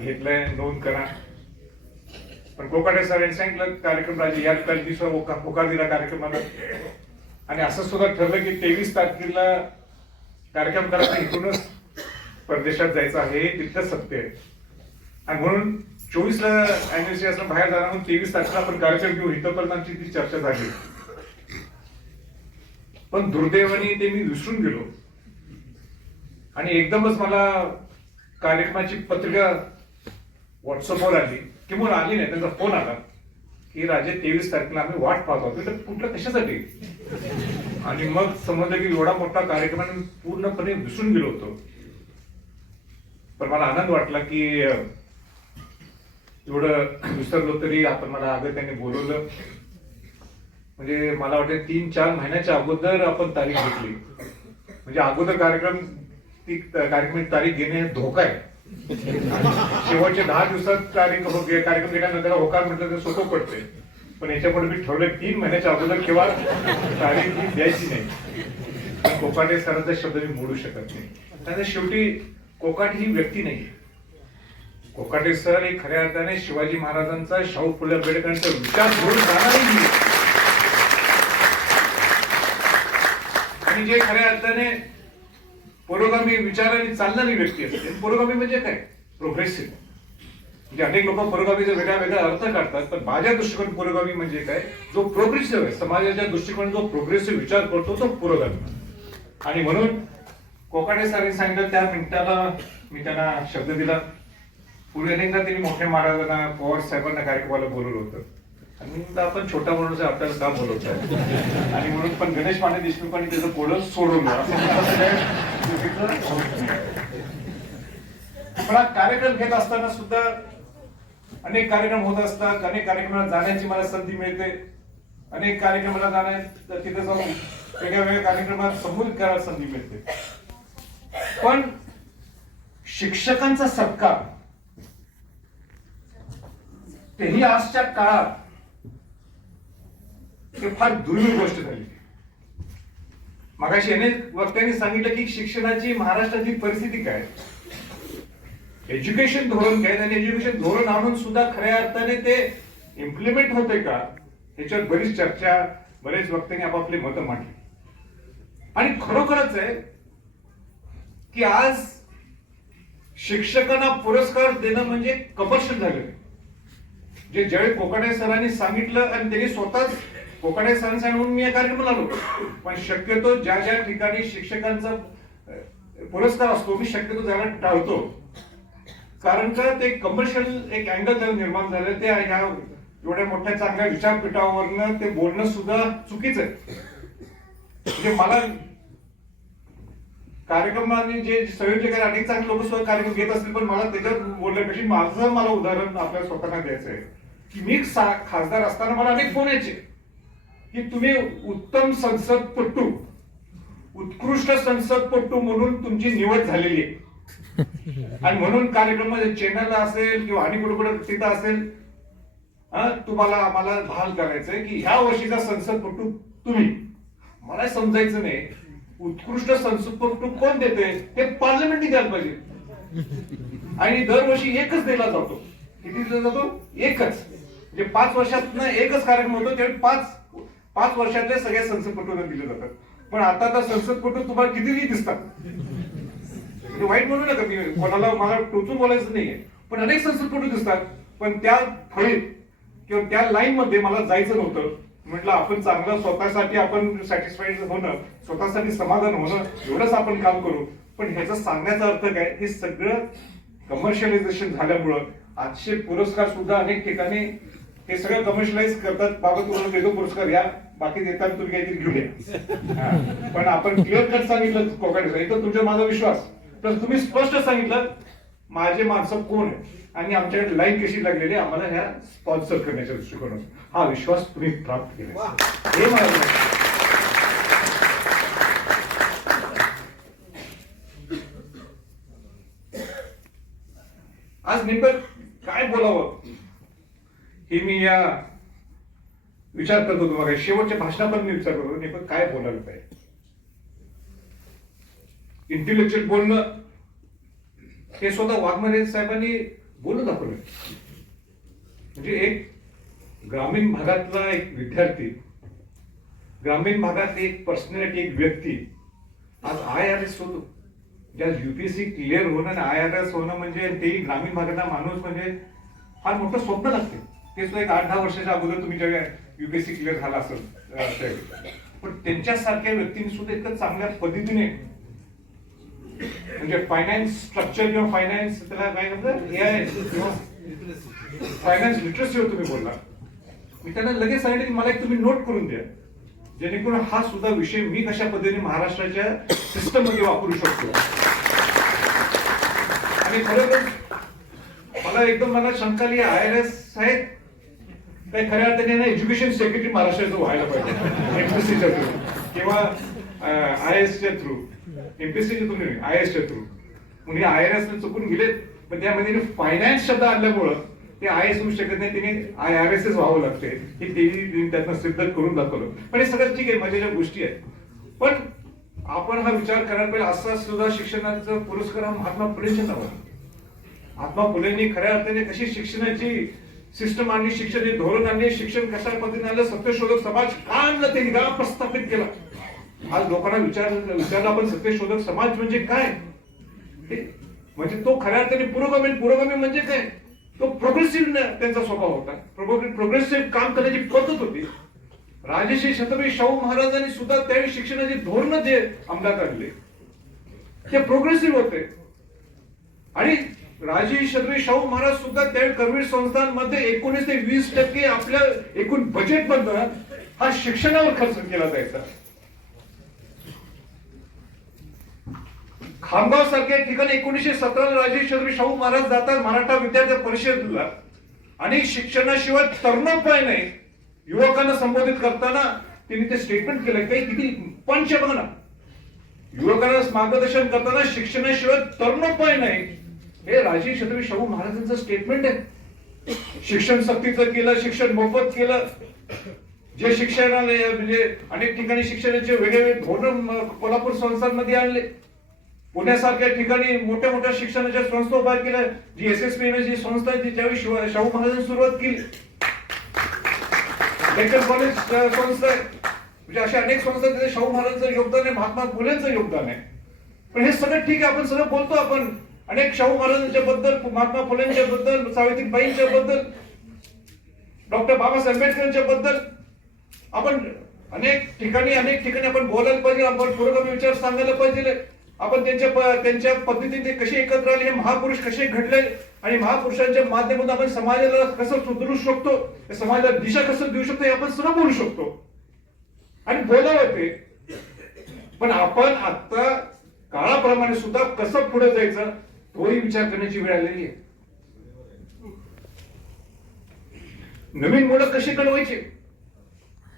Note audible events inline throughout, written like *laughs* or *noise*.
घेतलंय नोंद करा. पण कोकाटे सरांनी सांगितलं कार्यक्रम राजे या दिवसा होकार दिला कार्यक्रमाला आणि असं सुद्धा ठरलं की तेवीस तारखेला कार्यक्रम करायचा इथूनच परदेशात जायचं आहे हे सत्य आहे. आणि म्हणून चोवीसला ला असं बाहेर जाणार म्हणून तेवीस तारखेला आपण कार्यक्रम घेऊ इथंपर्यंत आमची ती चर्चा झाली. पण दुर्दैवाने ते मी विसरून गेलो. आणि एकदमच मला कार्यक्रमाची पत्रिका व्हॉट्सअपवर आली. किंवा आली नाही त्यांचा फोन आला. की राजे तेवीस तारखेला आम्ही वाट पाहत होतो. तर कुठलं कशासाठी? आणि मग समजलं की एवढा मोठा कार्यक्रम मी पूर्णपणे विसरून गेलो होतो. पण मला आनंद वाटला की एवढं विसरलो तरी आपण मला अगं त्यांनी बोलवलं. म्हणजे मला वाटतं तीन चार महिन्याच्या अगोदर आपण तारीख घेतली. म्हणजे अगोदर कार्यक्रम ती कार्यक्रमाची तारीख घेणे धोका आहे. शेवटच्या दहा दिवसात तारीख हो- कार्यक्रम घेण्यानंतर होकार म्हटलं तर सोपं पडते पण याच्यापुढे मी ठेवलं तीन महिन्याच्या अगोदर किंवा तारीख ही द्यायची नाही. कोकाटे सरांचा शब्द मी मोडू शकत नाही. त्यानंतर शेवटी कोकाट ही व्यक्ती नाही. कोकाटे सर हे खऱ्या अर्थाने शिवाजी महाराजांचा शाहू फुले आंबेडकरांचा विचार घेऊन जाणार आणि जे खऱ्या अर्थाने पुरोगामी विचाराने चालणारी व्यक्ती असते. पुरोगामी म्हणजे काय? प्रोग्रेसिव्ह म्हणजे अनेक लोक पुरोगामीचा वेगळा वेगळा अर्थ काढतात पण माझ्या दृष्टिकोन पुरोगामी म्हणजे काय? जो प्रोग्रेसिव्ह आहे समाजाच्या दृष्टिकोन जो प्रोग्रेसिव्ह विचार करतो तो पुरोगामी. आणि म्हणून कोकाटे सरांनी सांगितलं त्या मिनिटाला मी त्यांना शब्द दिला. पुढे अनेकदा त्यांनी मोठ्या महाराजांना पवार साहेबांना कार्यक्रमाला बोलवलं होतं. आणि आपण छोटा माणूस आपल्याला का बोलवत आहे आणि म्हणून पण गणेश माने देशमुखांनी त्याचं पोलं सोडवलं. असं पण हा कार्यक्रम घेत असताना सुद्धा अनेक कार्यक्रम होत असतात अनेक कार्यक्रमाला जाण्याची मला संधी मिळते. अनेक कार्यक्रमाला जाण्या तिथे जाऊन वेगळ्या वेगळ्या कार्यक्रमात संबोधित करायला संधी मिळते. पण शिक्षकांचा सत्कार तेही आजच्या काळात हे फार दुर्मिळ गोष्ट झाली. मगाशी अनेक वक्त्यांनी सांगितलं की शिक्षणाची महाराष्ट्रातील परिस्थिती काय? एज्युकेशन धोरण काय? आणि एज्युकेशन धोरण आणून सुद्धा खऱ्या अर्थाने ते इम्प्लिमेंट होते का? ह्याच्यावर बरीच चर्चा बरेच वक्त्यांनी आपापले मतं मांडली. आणि खरोखरच आहे की आज शिक्षकांना पुरस्कार देणं म्हणजे कमर्शियल झालं. जे ज्यावेळी कोकाटे सरांनी सांगितलं आणि त्यांनी स्वतःच कोकणे सण सांगितलं म्हणून मी या कार्यक्रमाला आलो. पण शक्यतो ज्या ज्या ठिकाणी शिक्षकांचा पुरस्कार असतो मी शक्यतो जायला टाळतो. कारण का ते कमर्शियल एक अँगल जर निर्माण झालं. ते ह्या एवढ्या मोठ्या चांगल्या विचारपीठावरनं ते बोलणं सुद्धा चुकीचं आहे. म्हणजे मला कार्यक्रमाने जे संयोजक आहेत अनेक चांगले लोक सुद्धा कार्यक्रम घेत असतील पण मला त्याच्यात बोलण्यापेक्षा माझं मला उदाहरण आपल्या स्वतःला द्यायचं आहे की मी सा- खासदार असताना मला अनेक फोन यायचे. की तुम्ही उत्तम संसदपटू उत्कृष्ट संसदपटू म्हणून तुमची निवड झालेली आहे. आणि म्हणून कार्यक्रमामध्ये चेन्नईला असेल किंवा आणि कुठे कुठे तिथं असेल तुम्हाला आम्हाला भाल करायचंय की ह्या वर्षीचा संसदपटू तुम्ही. मला समजायचं नाही उत्कृष्ट संसदपटू कोण देते हे पार्लमेंटने द्यायला पाहिजे. आणि दरवर्षी एकच दिला जातो. किती दिला जातो? एकच. म्हणजे पाच वर्षात एकच कार्यक्रम होतो त्यावेळी पाच पाच वर्षातले सगळ्या संसदपटूंना दिले जातात. पण आता तर संसदपटू तुम्हाला कितीही दिसतात. वाईट म्हणू नका मी कोणाला मला टोचून बोलायचं नाहीये. पण अनेक संसदपटू दिसतात. पण त्या फळीत किंवा त्या लाईन मध्ये मला जायचं नव्हतं. म्हटलं आपण चांगलं स्वतःसाठी आपण सॅटिस्फाईड होणं स्वतःसाठी समाधान होणं एवढंच आपण काम करू. पण ह्याचा सांगण्याचा अर्थ काय? हे सगळं कमर्शियलायझेशन झाल्यामुळं आजचे पुरस्कार सुद्धा अनेक ठिकाणी हे सगळं कमर्शियलाइज करतात बाबा तुम्हाला देतो पुरस्कार. या बाकी देताना तुम्ही काहीतरी घेऊन या. पण आपण क्लिअर कट सांगितलं कोकण इथं तुमच्या माझा विश्वास. प्लस तुम्ही स्पष्ट सांगितलं माझे माणसं कोण आहे आणि आमच्याकडे लाईन कशी लागलेली आम्हाला ह्या स्पॉन्सर करण्याच्या दृष्टिकोनातून. हा विश्वास तुम्ही प्राप्त केला. हे मला आज नेमकं काय बोलावं? हे मी या विचार करत होतो बघा शेवटच्या भाषणात पण मी विचार करतो. नेमकं काय बोलायला पाहिजे? इंटेलेक्च्युअल बोलणं हे स्वतः वाघमारे साहेबांनी बोलून दाखवलं. म्हणजे एक ग्रामीण भागातला एक विद्यार्थी ग्रामीण भागात एक पर्सनॅलिटी एक व्यक्ती आज आय आर एस होतो. ज्या युपीएससी क्लिअर होणं आणि आय आर एस होणं म्हणजे तेही ग्रामीण भागातला माणूस म्हणजे फार मोठं स्वप्न लागते. ते सुद्धा एक आठ दहा वर्षाच्या अगोदर तुम्ही ज्या युपीएससी क्लिअर झाला असेल पण त्यांच्यासारख्या व्यक्तींनी सुद्धा इतकं चांगल्या पद्धतीने म्हणजे फायनान्स स्ट्रक्चर किंवा फायनान्स त्याला काय म्हणतात? फायनान्स लिटरसी तुम्ही बोलला. मी त्यांना लगेच सांगितलं की मला एक तुम्ही नोट करून द्या. जेणेकरून हा सुद्धा विषय मी कशा पद्धतीने महाराष्ट्राच्या सिस्टममध्ये वापरू शकतो. आणि खरोखर मला एकदम मला शंका आली आय आर एस आहेत काही खऱ्या अर्थाने एज्युकेशन सेक्रेटरी महाराष्ट्राचं व्हायला पाहिजे. एमपीसीच्या थ्रू किंवा आय एसच्या थ्रू एमपीसीच्या थ्रू आय एसच्या थ्रू म्हणजे आय आर एस चुकून गेलेत पण त्यामध्ये फायनान्स शब्द आणल्यामुळं ते आय एस होऊ शकत नाही तिने आय आर एस एस व्हावं लागते हे तेही त्यांना सिद्ध करून दाखवलं. पण हे सगळं ठीक आहे मजेच्या गोष्टी आहेत. पण आपण हा विचार करायला पाहिजे असा सुद्धा शिक्षणाचा पुरस्कार हा महात्मा फुलेंच्या नावावर. महात्मा फुलेंनी खऱ्या अर्थाने कशी शिक्षणाची सिस्टम आणली हे धोरण आणले शिक्षण कशा पद्धतीने आलं सत्यशोधक समाज का आणलं ते निघा प्रस्थापित केला. आज लोकांना विचार विचारला आपण सत्यशोधक समाज म्हणजे काय? म्हणजे तो खऱ्या अर्थाने पुरोगामी पुरोगामी म्हणजे काय? तो प्रोग्रेसिव्ह त्यांचा स्वभाव होता. प्रोग्रेसिव्ह काम करण्याची पद्धत होती. राजेश्री छत्रपती शाहू महाराजांनी सुद्धा त्यावेळी शिक्षणाचे धोरण जे अंमलात आणले ते प्रोग्रेसिव्ह होते. आणि राजे छत्रपती शाहू महाराज सुद्धा त्या करवीर संस्थांमध्ये एकोणीस ते वीस टक्के आपल्या एकूण बजेट मधनं हा शिक्षणावर खर्च केला जायचा. खामगाव सारख्या ठिकाणी एकोणीसशे सतराला राजे छत्रपती शाहू महाराज जातात मराठा विद्यार्थी परिषदेला. आणि शिक्षणाशिवाय तरुणोपाय नाही. युवकांना संबोधित करताना त्यांनी ते स्टेटमेंट केलं काही किती पंच बघा ना. युवकांना मार्गदर्शन करताना शिक्षणाशिवाय तरुणोपाय नाही. हे राजे छत्रपती शाहू महाराजांचं स्टेटमेंट आहे. शिक्षण सक्तीचं केलं शिक्षण मोफत केलं. जे शिक्षणालय म्हणजे अनेक ठिकाणी शिक्षणाचे वेगळे धोरण कोल्हापूर संस्थांमध्ये आणले. पुण्यासारख्या ठिकाणी मोठ्या मोठ्या शिक्षणाच्या संस्था उभ्या केल्या. G S S P G संस्था आहे ती त्यावेळी शाहू महाराजांनी सुरुवात केली. डेक्कन कॉलेज संस्था आहे. म्हणजे अशा अनेक संस्था तिथे शाहू महाराजांचं योगदान आहे महात्मा फुलेंचं योगदान आहे. पण हे सगळं ठीक आहे आपण सगळं बोलतो आपण अनेक शाहू महाराजांच्या बद्दल महात्मा फुलेंच्या बद्दल सावित्रीबाईंच्या बद्दल डॉक्टर बाबासाहेब आंबेडकरांच्या बद्दल आपण अनेक ठिकाणी अनेक ठिकाणी आपण बोलायला पाहिजे आपण पुरोगामी विचार सांगायला पाहिजे. आपण त्यांच्या त्यांच्या पद्धतीने कसे एकत्र आले हे महापुरुष कसे घडले आणि महापुरुषांच्या माध्यमातून आपण समाजाला कसं सुधरू शकतो समाजाला दिशा कसं देऊ शकतो हे आपण सर्व बोलू शकतो. आणि बोलावं ते. पण आपण आता काळाप्रमाणे सुद्धा कसं पुढे जायचं तोही विचार करण्याची वेळ आलेली आहे? नवीन मुलं कशी घडवायची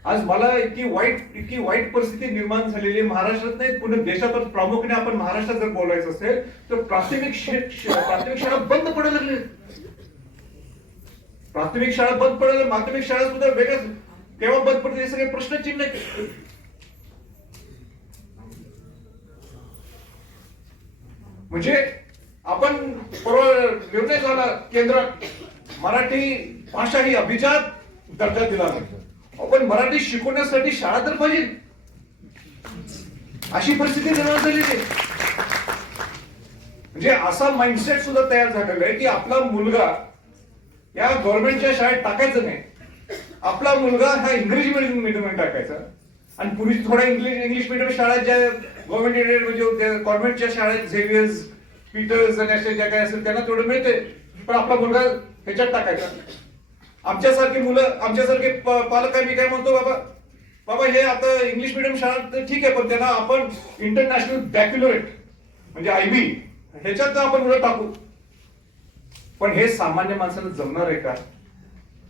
आज मला इतकी वाईट इतकी वाईट परिस्थिती निर्माण झालेली आहे. महाराष्ट्रात नाही पुन्हा देशातच प्रामुख्याने आपण महाराष्ट्रात जर बोलायचं असेल तर प्राथमिक प्राथमिक शाळा बंद पडायला लागले. प्राथमिक शाळा बंद पडायला माध्यमिक शाळा सुद्धा वेगळ्याच केव्हा बंद पडते हे सगळे प्रश्नचिन्ह म्हणजे आपण परवा निर्णय झाला केंद्रात मराठी भाषा ही अभिजात दर्जा दिला आपण मराठी शिकवण्यासाठी शाळा तर पाहिजे. अशी परिस्थिती निर्माण झालेली आहे. म्हणजे असा माइंडसेट सुद्धा तयार झालेला आहे की आपला मुलगा या गव्हर्नमेंटच्या शाळेत टाकायचं नाही. आपला मुलगा हा इंग्रजी मीडियम मीडियम टाकायचा. आणि पूर्वी थोड्या इंग्लिश इंग्लिश मिडियम शाळा ज्या गव्हर्नमेंट म्हणजे कॉन्व्हेंटच्या शाळेत झेवियर्स पीटर्स आणि ज्या काय असेल त्यांना तेवढं मिळते पण आपला मुलगा ह्याच्यात टाकायचा. आमच्यासारखी मुलं आमच्यासारखे पालक आहे मी काय म्हणतो बाबा? बाबा हे आता इंग्लिश मिडियम शाळा तर ठीक आहे पण त्यांना आपण इंटरनॅशनल बॅक्युलरेट म्हणजे आय बी ह्याच्यात आपण मुलं टाकू. पण हे सामान्य माणसाला जमणार आहे का?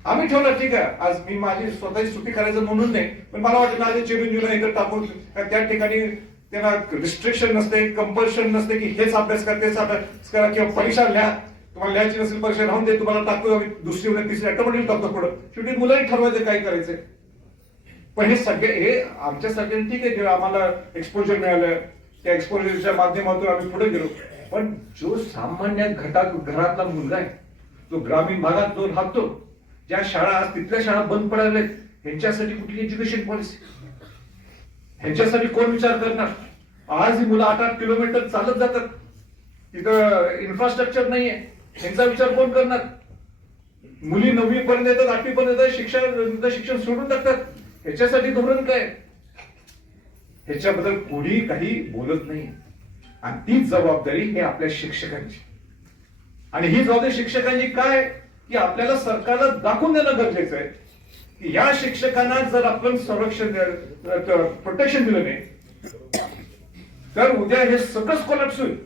आम्ही ठेवलं ठीक आहे. आज मी माझी स्वतःची सुट्टी करायचं म्हणून नाही पण मला वाटतं माझे चिरंजीवला इकडे टाकून त्या ठिकाणी त्यांना रिस्ट्रिक्शन नसते कंपल्शन नसते की हेच अभ्यास करा तेच अभ्यास करा किंवा परीक्षा लिहा. तुम्हाला लिहायची नसेल परीक्षा राहून दे तुम्हाला टाकतो आम्ही दुसरी म्हणजे तिसरी ऑटोमॅटिक टाकतो पुढं. शेवटी मुलांनी ठरवायचं काय करायचंय पण हे सगळे हे आमच्या सगळ्यांनी ठीक आहे जेव्हा आम्हाला एक्सपोजर मिळालं. त्या एक्सपोजरच्या माध्यमातून आम्ही पुढे गेलो. पण जो सामान्य घटात घरातला मुलगा आहे तो ग्रामीण भागात जो राहतो ज्या शाळा तिथल्या शाळा बंद पडायला आहेत, ह्यांच्यासाठी कुठली एज्युकेशन पॉलिसी ह्यांच्यासाठी कोण विचार करणार? आज ही मुलं आठ आठ किलोमीटर चालत जातात. तिथं इन्फ्रास्ट्रक्चर नाहीये. ह्यांचा विचार कोण करणार? मुली नववी पर्यंत येतात आठवी पर्यंत येतात, शिक्षण शिक्षण सोडून टाकतात. ह्याच्यासाठी धोरण काय? ह्याच्याबद्दल कोणी काही बोलत नाही आणि तीच जबाबदारी हे आपल्या शिक्षकांची. आणि ही जबाबदारी शिक्षकांची काय? की आपल्याला सरकारला दाखवून देणं गरजेचं आहे. या शिक्षकांना जर आपण संरक्षण प्रोटेक्शन दिलं नाही तर उद्या हे सगळंच कोलॅप्स होईल.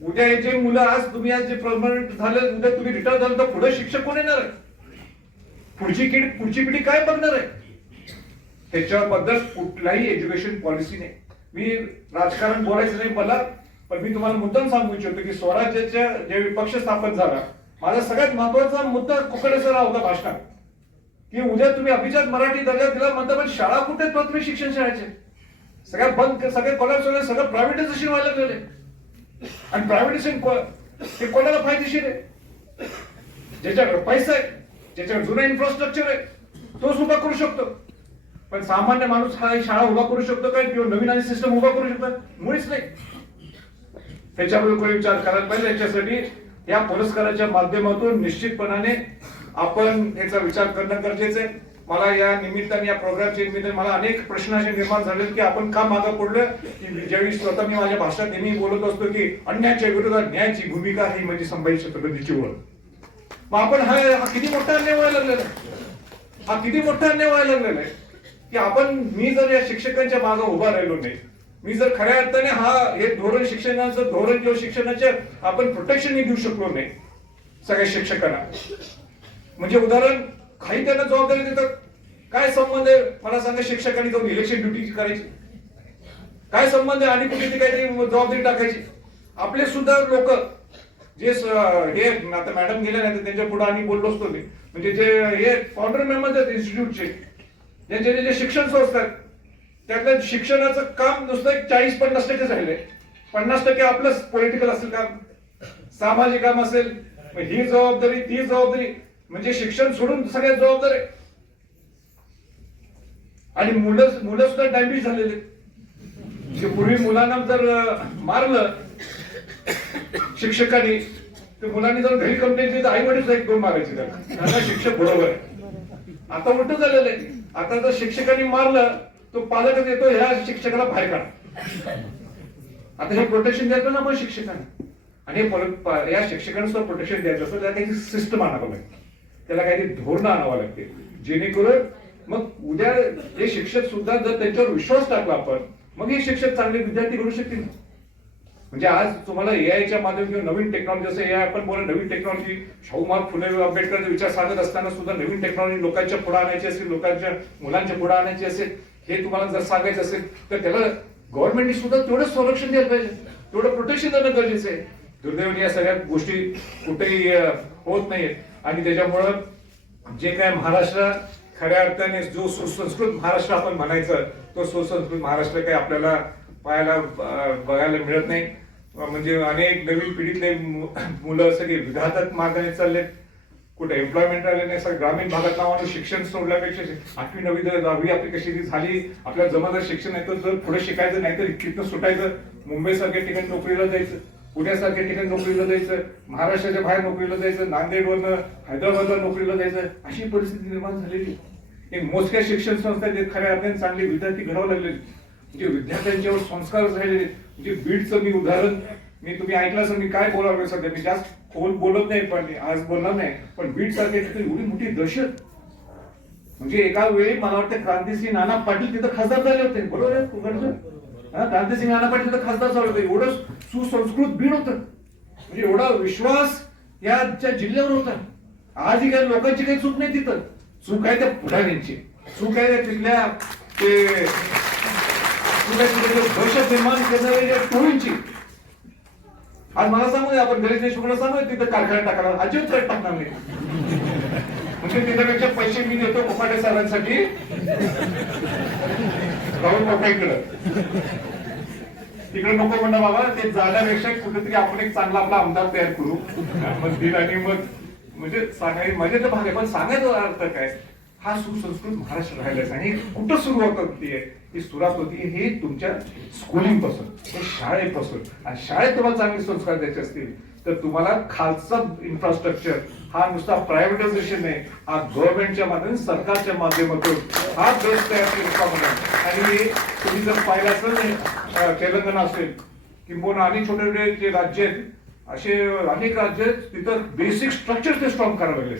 उद्या हे जे मुलं आज तुम्ही आज जे परमनंट झाले उद्या तुम्ही रिटायर झालं तर पुढे शिक्षक कोण येणार आहे? पुढची पिढी पुढची पिढी काय बघणार आहे? त्याच्याबद्दल कुठलाही एज्युकेशन पॉलिसी नाही. मी राजकारण बोलायचं नाही मला पण मी तुम्हाला मुद्दाम सांगू इच्छितो की स्वराज्याच्या जे विपक्ष स्थापन झाला माझा सगळ्यात महत्त्वाचा मुद्दा कुकडेचा होता भाषणात. की उद्या तुम्ही अभिजात मराठी दर्जा दिला म्हणता पण शाळा कुठे प्राथमिक शिक्षण शाळेचे. सगळ्या बंद सगळे कॉलेज वगैरे सगळं प्रायव्हेटायझेशन व्हायला लागलेलं. आहे आणि प्रायव्हेटायझेशन हे कोणाला फायदेशीर आहे? ज्याच्याकडे पैसा आहे ज्याच्याकडे जुनं इन्फ्रास्ट्रक्चर आहे तोच उभा करू शकतो. पण सामान्य माणूस हा शाळा उभा करू शकतो काय? किंवा नवीन आणि सिस्टम उभा करू शकतो? मुळीच नाही. त्याच्यामुळे कोणी विचार करायला पाहिजे. याच्यासाठी या पुरस्काराच्या माध्यमातून निश्चितपणाने आपण याचा विचार करणं गरजेचं आहे. मला या निमित्ताने या प्रोग्रामच्या निमित्ताने मला अनेक प्रश्न असे निर्माण झाले की आपण का मागं पडलोय की ज्यावेळी स्वतः मी माझ्या भाषणात नेहमी बोलत असतो की अन्यायाच्या विरोधात न्यायाची भूमिका ही म्हणजे संभाजी छत्रपतीची ओळख मग आपण हा हा किती मोठा अन्याय व्हायला लागलेला आहे? हा किती मोठा अन्याय व्हायला लागलेला आहे? की आपण मी जर या शिक्षकांच्या मागे उभा राहिलो नाही मी जर खऱ्या अर्थाने हा हे धोरण शिक्षणाचं धोरण किंवा शिक्षणाचे आपण प्रोटेक्शन देऊ शकलो नाही सगळ्या शिक्षकांना म्हणजे उदाहरण काही त्यांना जबाबदारी देतात. काय संबंध आहे? मला सांगा शिक्षकांनी जाऊन इलेक्शन ड्युटी करायची. काय संबंध आहे? आणि कुठे काहीतरी जबाबदारी टाकायची. आपले सुद्धा लोक जे हे आता मॅडम गेल्या नाही तर त्यांच्या पुढे आम्ही बोललो असतो मी म्हणजे जे हे फाउंडर मेंबर्स आहेत इन्स्टिट्यूटचे ज्यांचे जे- जे शिक्षण संस्था आहेत त्यातल्या शिक्षणाचं काम नुसतं एक चाळीस पन्नास टक्के झालेलं आहे पन्नास टक्के आपलं पॉलिटिकल असेल काम. सामाजिक काम असेल. ही जबाबदारी ती जबाबदारी म्हणजे शिक्षण सोडून सगळ्यात जबाबदार आहे. आणि मुलं मुलं सुद्धा डॅमेज झालेले म्हणजे पूर्वी मुलांना जर मारलं शिक्षकांनी तर मुलांनी जर घरी कंप्लेंट केली तर आई वडील एक दोन मारायचे त्यांना शिक्षक बरोबर आहे. आता उलट झालेलं आहे. आता जर शिक्षकांनी मारलं तो पालकच येतो ह्या शिक्षकाला बाहेर काढा. आता हे प्रोटेक्शन द्यायचं ना मग शिक्षकांना. आणि या शिक्षकांना सुद्धा प्रोटेक्शन द्यायचं असतं त्या सिस्टम आणावं लागेल त्याला काहीतरी धोरणं आणावं लागते. जेणेकरून मग उद्या हे शिक्षक सुद्धा जर त्यांच्यावर विश्वास टाकला आपण मग हे शिक्षक चांगले विद्यार्थी घडू शकतील. म्हणजे आज तुम्हाला एआयच्या माध्यमातून नवीन टेक्नॉलॉजी जसं एआय आपण बोला नवीन टेक्नॉलॉजी शाहू फुले आंबेडकर विचार सांगत असताना सुद्धा नवीन टेक्नॉलॉजी लोकांच्या पुढे आणायची असेल लोकांच्या मुलांच्या पुढे आणायची असेल हे तुम्हाला जर सांगायचं असेल तर त्याला गव्हर्नमेंटने सुद्धा तेवढं संरक्षण द्यायला पाहिजे. तेवढं प्रोटेक्शन देणं गरजेचं आहे. दुर्दैवाने या सगळ्या गोष्टी कुठेही होत नाहीत आणि त्याच्यामुळं जे काय महाराष्ट्र खऱ्या अर्थाने जो सुसंस्कृत महाराष्ट्र आपण म्हणायचं तो सुसंस्कृत महाराष्ट्र काही आपल्याला पाहायला बघायला मिळत नाही. म्हणजे अनेक नवीन पिढीतले मुलं सगळे विघातक मार्गाने चाललेत. कुठे एम्प्लॉयमेंट आले नाही सर ग्रामीण भागातला माणूस शिक्षण सोडल्यापेक्षा आठवी नववी दहावी आपली कशी ती झाली आपल्याला जमादार शिक्षण नाही तर जर पुढे शिकायचं नाही तर इथनं सुटायचं मुंबईसारख्या ठिकाणी नोकरीला जायचं. पुण्यासारख्या ठिकाणी नोकरीला जायचं महाराष्ट्राच्या बाहेर नोकरीला जायचं नांदेडवरनं हैदराबादला नोकरीला जायचं अशी परिस्थिती निर्माण झालेली एक मोजक्या शिक्षण संस्था जे खऱ्या अर्थाने चांगले विद्यार्थी घडावं लागले म्हणजे विद्यार्थ्यांच्यावर संस्कार झालेले म्हणजे बीडचं मी उदाहरण मी तुम्ही ऐकलं असं मी काय बोलावं सध्या? मी जास्त खोल बोलत नाही पण आज बोलणार नाही. पण बीड सारख्या ठिकाणी एवढी मोठी दहशत. म्हणजे एका वेळी मला वाटतं क्रांतीसिंह नाना पाटील तिथं खासदार झाले होते. बरोबर आहे क्रांतिसिंग हा क्रांतिसिंह नाना पाटील तिथं खासदार चालू होते. एवढं सुसंस्कृत बीड होतं. म्हणजे एवढा विश्वास याच्या जिल्ह्यावर होता. आजही काही लोकांची काही चूक नाही तिथं. चूक आहे त्या पुढाऱ्यांची. चूक आहे त्या तिथल्या ते दहशत निर्माण करणाऱ्या टोळींची. आज मला सांगू आपण गणेश देशमुखला सांगू तिथं कारखान्यात टाकणार अजिबात थेट टाकणार नाही. म्हणजे तिथं पैसे मी देतो कोपाटे सरांसाठी जाऊन नको इकडं. तिकडे नको म्हणणं बाबा ते जाण्यापेक्षा कुठेतरी आपण एक चांगला आपला आमदार तयार करू. मंदिर आणि मग म्हणजे सांगाय म्हणजे मजेचा भाग आहे पण सांगायचा अर्थ काय? हा सुसंस्कृत महाराष्ट्र राहिलाच आणि कुठं सुरुवात होतीये? ही सुरुवात होती हे तुमच्या स्कूलिंगपासून हे शाळेपासून. आणि शाळेत तुम्हाला चांगले संस्कार द्यायचे असतील. तर तुम्हाला खालचा इन्फ्रास्ट्रक्चर हा नुसता प्रायव्हेटायझेशन आहे हा गव्हर्नमेंटच्या माध्यमातून सरकारच्या माध्यमातून हा बेस तयार केला आणि तुम्ही जर पाहिलं असेल तेलंगणा असेल किंबहुना अनेक छोटे छोटे जे राज्य आहेत असे अनेक राज्य आहेत, तिथं बेसिक स्ट्रक्चर ते स्ट्रॉंग करायला लागले.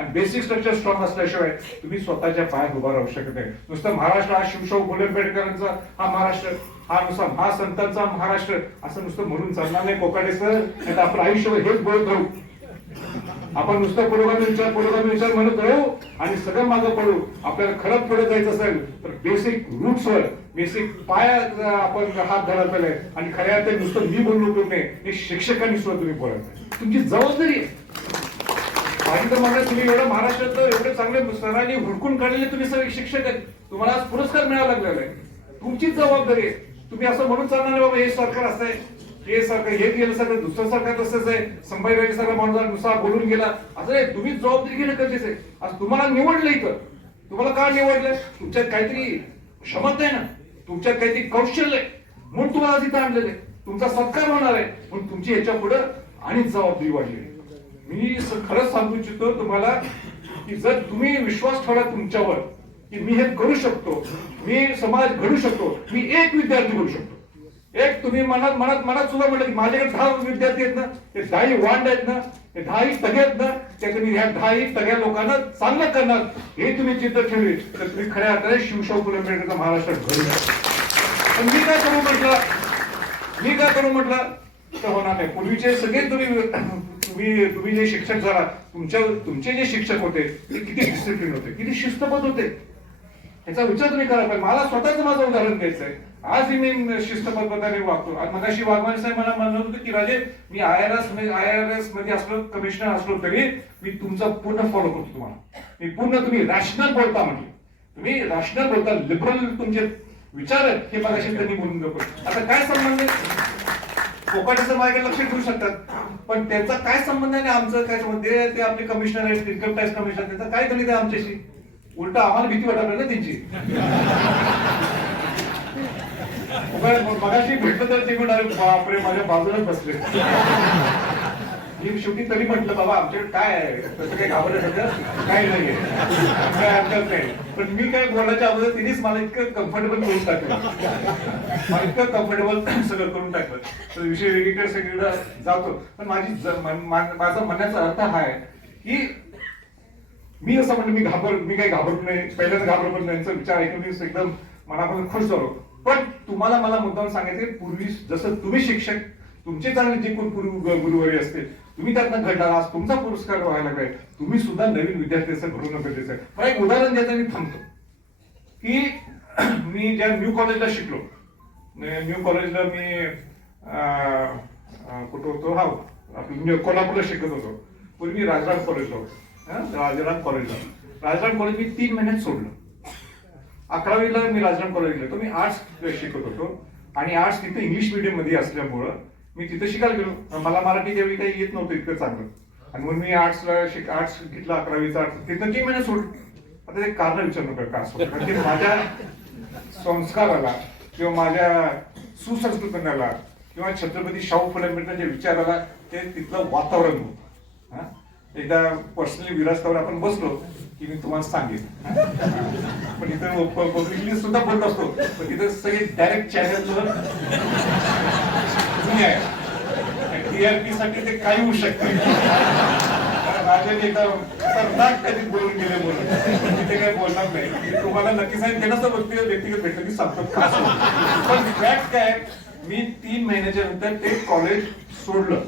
आणि बेसिक स्ट्रक्चर स्ट्रॉंग असल्याशिवाय तुम्ही स्वतःच्या पायात उभा राहू शकत नाही. नुसतं महाराष्ट्र हा शिवशाहू फुले आंबेडकरांचा हा महाराष्ट्र हा नुसता महासंतांचा महाराष्ट्र असं नुसतं म्हणून चालणार नाही कोकाडे सर. नाही तर आपलं आयुष्य हेच बोलत राहू. आपण नुसतं पुरोगामी विचार पुरोगामी विचार म्हणत राहू आणि सगळं मागं पडू. आपल्याला खरंच पुढे जायचं असेल तर बेसिक रूट्सवर बेसिक पाया आपण हात धरायला पाहिजे. आणि खऱ्या ते नुसतं मी बोललो उपयोग नाही हे शिक्षकांनी सुद्धा तुम्ही बोलायचं तुमची जबाबदारी आहे. माझी तर म्हणणं तुम्ही एवढं महाराष्ट्रात एवढे चांगले सरांनी हुडकून काढलेले तुम्ही सगळे शिक्षक आहेत. तुम्हाला आज पुरस्कार मिळावा लागलेला आहे. तुमचीच जबाबदारी आहे. तुम्ही असं म्हणून चालणार नाही बाबा हे सरकार असं आहे. हे सरकार हे गेलं सरकार दुसरं सरकार तसंच आहे. संभाजीराजे सरकार माणूसनुसार बोलून गेला. असं नाही तुम्हीच जबाबदारी घेणं गरजेचं आहे. आज तुम्हाला निवडलं इथं. तुम्हाला का निवडलंय तुमच्यात काहीतरी क्षमता आहे ना. तुमच्यात काहीतरी कौशल्य आहे. म्हणून तुम्हाला आज इथं आणलेलं आहे. तुमचा सत्कार होणार आहे. म्हणून तुमची याच्यापुढे आणि जबाबदारी वाढली आहे. मी खरंच सांगू इच्छितो तुम्हाला की जर तुम्ही विश्वास ठेवला तुमच्यावर की मी हे करू शकतो मी समाज घडू शकतो मी एक विद्यार्थी घडू शकतो. एक तुम्ही मनात मनात मनात सुद्धा म्हटलं की माझ्याकडे दहा विद्यार्थी आहेत ना ते दहाही वांड आहेत ना ते दहाही तगे आहेत ना त्यात मी ह्या दहाही तग्या लोकांना चांगलं करणार हे तुम्ही चित्र ठेवले तर तुम्ही खऱ्या अर्थाने शिवशाहू फुले आंबेडकरचा महाराष्ट्रात घडू शकता पण मी काय करू म्हटलं? मी काय करू म्हटलं? तर होणार नाही. पूर्वीचे सगळे तुम्ही तुम्ही तुम्ही जे शिक्षक झाला तुमच्या तुमचे जे शिक्षक होते ते किती डिसिप्लिन होते किती शिस्तबद्ध होते? याचा विचार तुम्ही करायला पाहिजे मला स्वतःच माझं उदाहरण द्यायचं आहे आज मी शिस्तबद्धपणाने वागतो. मगाशी वाघमारे साहेब मला म्हणत होते की राजे मी I R S I R एसमध्ये असलो कमिशनर असलो तरी मी तुमचा पूर्ण फॉलो करतो तुम्हाला. मी पूर्ण तुम्ही रॅशनल बोलता म्हटले तुम्ही रॅशनल बोलता लिबरल तुमचे विचार आहेत हे मगाशी त्यांनी बोलून दाखवले. आता काय संबंध आहे कोकणाचं माझ्याकडे लक्ष ठेवू शकतात. पण त्यांचा काय संबंध आहे आमचं काय संबंध? ते आपले कमिशनर आहेत इन्कम टॅक्स कमिशनर त्यांचा काय गणित आहे आमच्याशी? उलट आम्हाला भीती वाटत ना त्यांची. *laughs* मगाशी भेटलं तर ते पण बापरे माझ्या बाजूलाच बसले. मी शेवटी तरी म्हटलं बाबा आमच्याकडे काय आहे? तसं काही घाबरण्यासारखं काही नाहीये काय हरकत नाही. पण मी काय बोलायच्या अगोदर तिनेच मला इतकं कम्फर्टेबल करून टाकलं. मला इतकं कम्फर्टेबल सगळं करून टाकलं. तर विषय वेगळीकडे सगळीकडे जातो. पण माझी माझा म्हणण्याचा अर्थ हा आहे की मी असं म्हणलं मी घाबर मी काही घाबरत नाही. पहिल्याच घाबरत पण त्यांचा विचार ऐकून मी एकदम मनापासून खुश झालो. पण तुम्हाला मला मुद्दाम सांगायचं पूर्वी जसं तुम्ही शिक्षक तुमचे चांगले जे कोण गुरु गुरुवारी असतील तुम्ही त्यातनं घडणार आज तुमचा पुरस्कार व्हायला पाहिजे तुम्ही सुद्धा नवीन विद्यार्थी असं घडवणं गरजेचं आहे मला एक उदाहरण द्यायचं मी थांबतो. की *clears throat* मी ज्या न्यू कॉलेजला शिकलो न्यू कॉलेजला मी अं, कुठं होतो? हा म्हणजे कोल्हापूरला शिकत होतो. पूर्वी राजराम कॉलेजला होतो. राजराम कॉलेजला. राजराम कॉलेज मी तीन महिन्यात सोडलं. अकरावीला मी राजराम कॉलेजला तो मी आर्ट्स शिकत होतो. आणि आर्ट्स तिथे इंग्लिश मिडियममध्ये असल्यामुळं मी तिथं शिकायला गेलो. मला मराठी त्यावेळी काही येत नव्हतं इतकं चांगलं. आणि म्हणून मी आर्ट्सला शिक आर्ट्स घेतलं अकरावीचा आर्ट्स तिथं तीन महिने सोडलं. आता ते कारण विचार नका का सोडलं? कारण माझ्या संस्काराला किंवा माझ्या सुसंस्कृतनाला किंवा छत्रपती शाहू फुले आंबेडकरांच्या विचाराला ते तिथलं वातावरण होतं. एकदा पर्सनली विराजतावर आपण बसलो की मी तुम्हाला सांगेन. पण इथं पब्लिकली सुद्धा बोलत असतो. पण तिथं सगळे डायरेक्ट चॅनलवर टीआरपी साठी ते काही होऊ शकते राजाने एकदा कधी बोलून गेले म्हणून. तिथे काही बोलणार नाही. तुम्हाला नक्की सांगेन त्यांना तर व्यक्तिगत व्यक्तिगत भेटलं की सांगतो. पण फॅक्ट काय मी तीन महिन्याच्या नंतर ते कॉलेज सोडलं.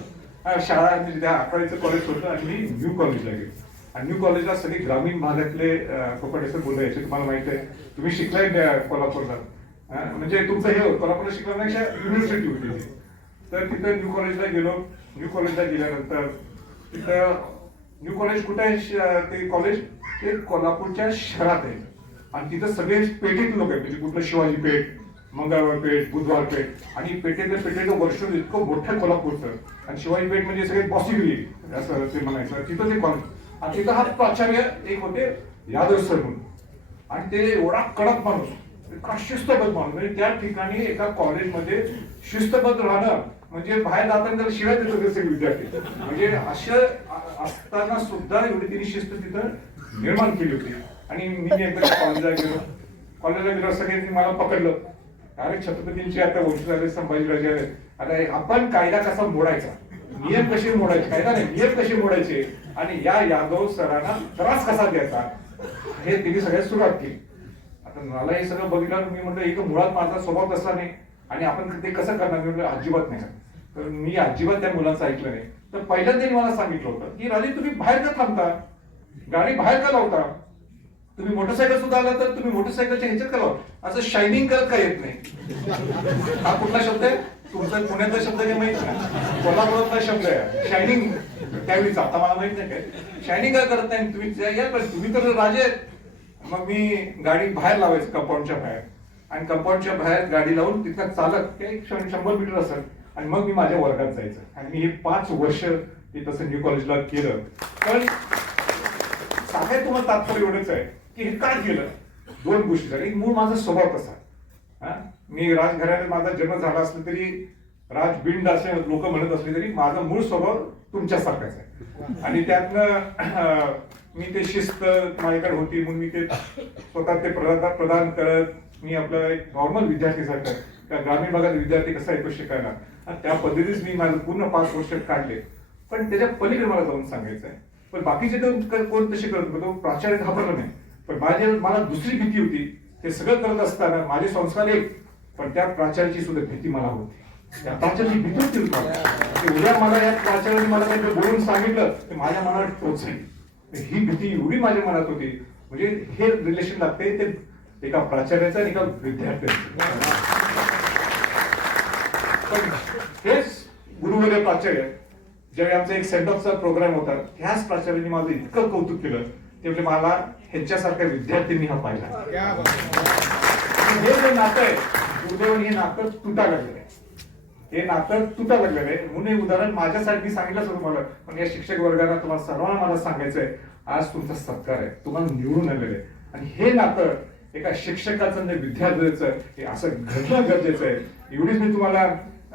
शाळा म्हणजे त्या अकरावीचं कॉलेज सोडलं आणि मी न्यू कॉलेजला गेलो. आणि न्यू कॉलेजला सगळे ग्रामीण भागातले कोकणेश्वर बोलले याचे तुम्हाला माहीत आहे. तुम्ही शिकलाय कोल्हापूरला. म्हणजे तुमचं हे कोल्हापूरला शिकल्यापेक्षा युनिव्हर्सिटी होती तर तिथं न्यू कॉलेजला गेलो. न्यू कॉलेजला गेल्यानंतर तिथं न्यू कॉलेज कुठे आहे? श- ते कॉलेज? ते कोल्हापूरच्या शहरात आहे. आणि तिथं सगळे पेठेत लोक आहेत. म्हणजे कुठलं शिवाजी पेठ मंगळवार पेठ बुधवार पेठ. आणि पेठेतलं पेठेचं वर्ष इतकं मोठं कोल्हापूरचं. आणि शिवाजी पेठ म्हणजे सगळे पॉसिबिलिटी असं ते म्हणायचं. तिथं ते कॉलेज आणि तिथं हा प्राचार्य एक होते यादव सर म्हणून. आणि ते एवढा कडक माणूस इतका शिस्तबद्ध माणूस. म्हणजे त्या ठिकाणी एका कॉलेजमध्ये शिस्तबद्ध राहणं म्हणजे बाहेर जाताना त्याला शिवाय देत होते सगळे विद्यार्थी. म्हणजे असं असताना सुद्धा एवढी तिने शिस्त तिथं निर्माण केली होती. आणि मी एकदा कॉलेजला गेलो. कॉलेजला गेलो सगळ्यांनी मला पकडलं. अरे छत्रपतींची आता वंश झाले संभाजीराजे आले. अरे आपण कायदा कसा मोडायचा? नियम कसे मोडायचे? कायदा नाही नियम कसे मोडायचे? आणि या यादव सरांना त्रास कसा द्यायचा? हे तिने सगळ्यात सुरुवात केली. आता मला हे सगळं बघितलं मी म्हटलं एक मुळात माझा स्वभाव कसा नाही. आणि आपण ते कसं करणार? अजिबात नाही. तर मी अजिबात त्या मुलांचं ऐकलं नाही. तर पहिल्यांदा त्यांनी मला सांगितलं होतं की राजे तुम्ही बाहेर का थांबता? गाडी बाहेर का लावता? तुम्ही मोटरसायकल सुद्धा आला तर तुम्ही मोटरसायकलच्या ह्याच्यात का लावा असं शायनिंग करत का येत नाही. हा कुठला शब्द आहे? तुमचा पुण्यातला शब्द काही माहीत नाही? कोल्हापुरातला शब्द आहे. शायनिंग त्यावेळीच आता मला माहीत नाही काय. शायनिंग काय करत नाही? तुम्ही या तुम्ही तर राजे आहेत. मग मी गाडी बाहेर लावायची कंपाऊंडच्या बाहेर. आणि कंपाऊंडच्या बाहेर गाडी लावून तिथं चालत ते शंभर मीटर असेल. आणि मग मी माझ्या वर्गात जायचं. आणि मी हे पाच वर्ष ते तसं न्यू कॉलेजला केलं. पण सांगायचं तुम्हाला तात्पर्य एवढंच आहे की हे काय केलं? दोन गोष्टी झाल्या. एक मूळ माझा स्वभाव कसा हा? मी राजघराण्यात माझा जन्म झाला असला तरी राजबिंड असे लोक म्हणत असले तरी माझा मूळ स्वभाव तुमच्यासारखाच आहे. आणि त्यातनं मी ते शिस्त माझ्याकडे होती म्हणून मी ते स्वतः ते प्रदान करत मी आपलं एक नॉर्मल विद्यार्थीसारखं का ग्रामीण भागात विद्यार्थी कसा येतो शिकायला आणि त्या पद्धतीच मी माझं पूर्ण पाच वर्ष काढले. पण त्याच्या पलीकडे मला जाऊन सांगायचं आहे. पण बाकीचे तर कोण तसे करत होतो प्राचार्य घाबरलं नाही. पण माझ्या मला दुसरी भीती होती. ते सगळं करत असताना माझे संस्कार एक पण त्या प्राचार्याची सुद्धा भीती मला होती. त्या प्राचार्याची भीती होती मला. उद्या मला या प्राचार्याने मला काही बोलून सांगितलं ते माझ्या मनात टोचेल. ही भीती एवढी माझ्या मनात होती. म्हणजे हे रिलेशन लागते ते एका प्राचार्याचं आणि एका विद्यार्थ्याचं. पण हेच गुरुवर्य प्राचार्य ज्यावेळी आमचा एक सेंट ऑफचा प्रोग्राम होता त्याच प्राचार्यांनी माझं इतकं कौतुक केलं. ते म्हणजे मला ह्यांच्यासारख्या विद्यार्थ्यांनी हा पाहिला हे जे नातं आहे दुर्दैवाने हे नातं तुटा लागलेलं आहे. हे नातं तुटा लागलेलं आहे. म्हणून हे उदाहरण माझ्यासाठी मी सांगितलंच होतं मला. पण या शिक्षक वर्गाला तुम्हाला सर्वांना मला सांगायचं आहे आज तुमचा सत्कार आहे. तुम्हाला निवडून आलेलं आहे. आणि हे नातं एका शिक्षकाचं आणि विद्यार्थ्याचं हे असं घडणं गरजेचं आहे. एवढीच मी तुम्हाला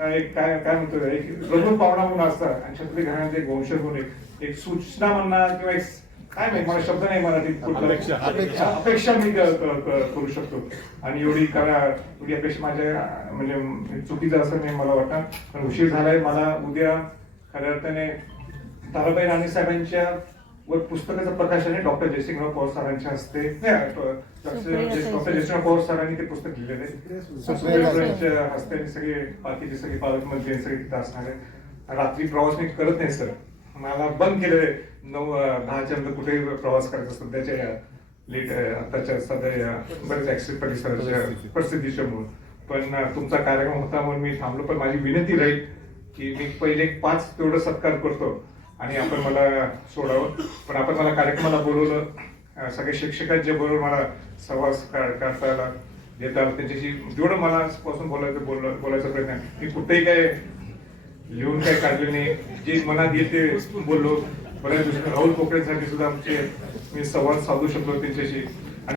एक काय काय म्हणतो एक प्रभू पाहुणा म्हणून असतात आणि छत्री घराण्याचे एक वंशज म्हणून एक- एक सूचना म्हणा किंवा एक काय माहिती मला शब्द नाही मराठीत. अपेक्षा. मी करू शकतो. आणि एवढी करा एवढी अपेक्षा माझ्या म्हणजे चुकीचं असं नाही मला वाटतं पण उशीर झालाय. मला उद्या खऱ्या अर्थाने ताराबाई राणे साहेबांच्या वर पुस्तकाचं प्रकाशन आहे. डॉक्टर जयसिंगराव पवार सरांच्या हस्ते. नाही, डॉक्टर जयसिंगराव पवार सरांनी ते पुस्तक लिहिलेलं आहे सुप्रियाच्या हस्ते आणि सगळे बाकीचे सगळे पालकमंत्री सगळे तिथं असणार आहे रात्री प्रवास मी करत नाही सर. मला बंद केलेलं आहे नऊ दहाच्या नंतर कुठेही प्रवास करायचा सध्याच्या या लेट आताच्या सध्या बरेच ऍक्सिडेंट परिसराच्या परिस्थितीच्या मुळे. पण तुमचा कार्यक्रम होता म्हणून मी थांबलो. पण माझी विनंती राहील की मी पहिले पाच तेवढं सत्कार करतो. आणि आपण मला सोडावं. पण आपण मला कार्यक्रमाला बोलवलं. सगळे शिक्षकांच्या बरोबर मला संवाद करता आला देता आला त्यांच्याशी जेवढं मला पासून बोलायचं बोल बोलायचा प्रयत्न मी कुठेही काय लिहून काही काढले नाही. जे मनात येईल ते बोललो. बऱ्याच राहुल पोकळेसाठी सुद्धा आमचे मी संवाद साधू शकलो त्यांच्याशी.